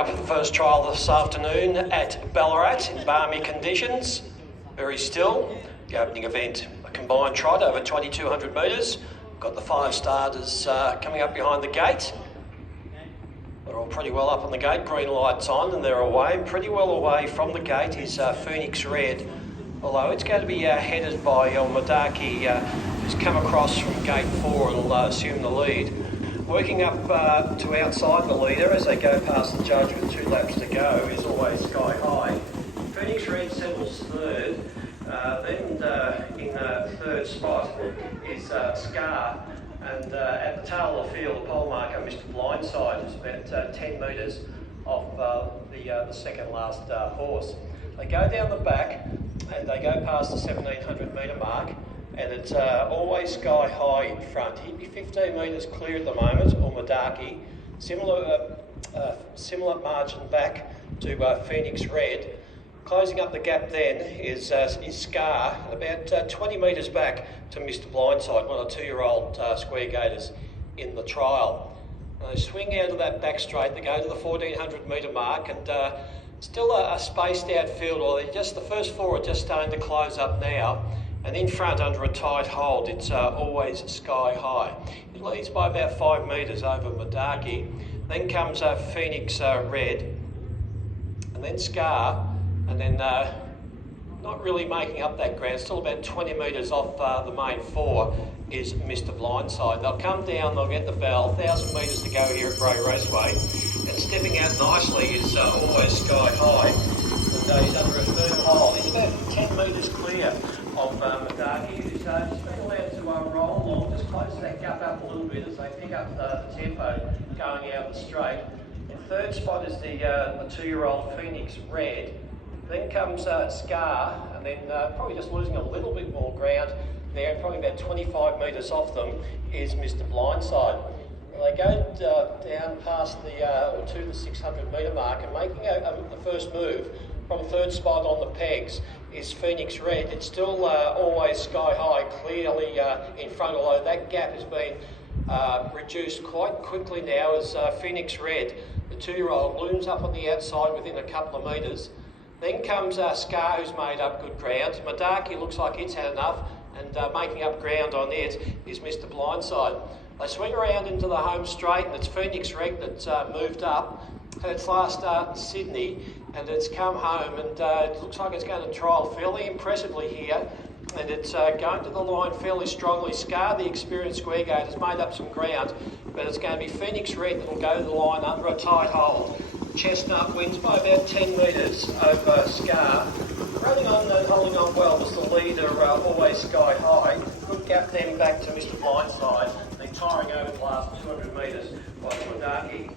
up for the first trial this afternoon at Ballarat in balmy conditions, very still. The opening event, a combined trot over 2,200 metres. Got the 5 starters coming up behind the gate. They're all pretty well up on the gate, green lights on, and they're away. Pretty well away from the gate is Phoenix Red, although it's going to be headed by Madaki, who's come across from gate 4 and will assume the lead. Working up to outside the leader as they go past the judge with 2 laps to go is Always Sky High. Phoenix Red settles third. Then in third spot is Scar, and at the tail of the field, the pole marker, Mr. Blindside, is about 10 metres off the second last horse. They go down the back and they go past the 1,700 metre mark, and it's Always Sky High in front. He'd be 15 metres clear at the moment, or Madaki. Similar margin back to Phoenix Red. Closing up the gap then is Scar, about 20 metres back to Mr. Blindside, one of the 2-year-old square gators in the trial. They swing out of that back straight, they go to the 1,400 metre mark, and still a spaced out field, or the first 4 are just starting to close up now. And in front, under a tight hold, it's Always Sky High. It leads by about 5 metres over Madaki. Then comes Phoenix Red, and then Scar, and then not really making up that ground, still about 20 metres off the main 4 is Mr. Blindside. They'll come down, they'll get the bell, 1,000 metres to go here at Bray Raceway, and stepping out nicely is Always Sky High, and he's under a firm hold. He's about 10 metres clear of Madaki, who's just been allowed to roll along, just close that gap up a little bit as they pick up the tempo going out the straight. In third spot is the 2-year-old Phoenix Red. Then comes Scar, and then probably just losing a little bit more ground there, probably about 25 metres off them, is Mr. Blindside. They go down past to the 600 metre mark, and making the first move from third spot on the pegs is Phoenix Red. It's still Always Sky High, clearly in front, although that gap has been reduced quite quickly now as Phoenix Red, the 2-year-old, looms up on the outside within a couple of metres. Then comes Scar, who's made up good ground. Madaki looks like it's had enough, and making up ground on it is Mr. Blindside. They swing around into the home straight, and it's Phoenix Red that's moved up. Had its last start in Sydney, and it's come home, and it looks like it's going to trial fairly impressively here, and it's going to the line fairly strongly. Scar, the experienced square gate, has made up some ground, but it's going to be Phoenix Red that will go to the line under a tight hold. Chestnut wins by about 10 metres over Scar. Running on and holding on well was the leader, Always Sky High. Good gap then back to Mr. Blindside, then tiring over the last 200 metres by Madaki.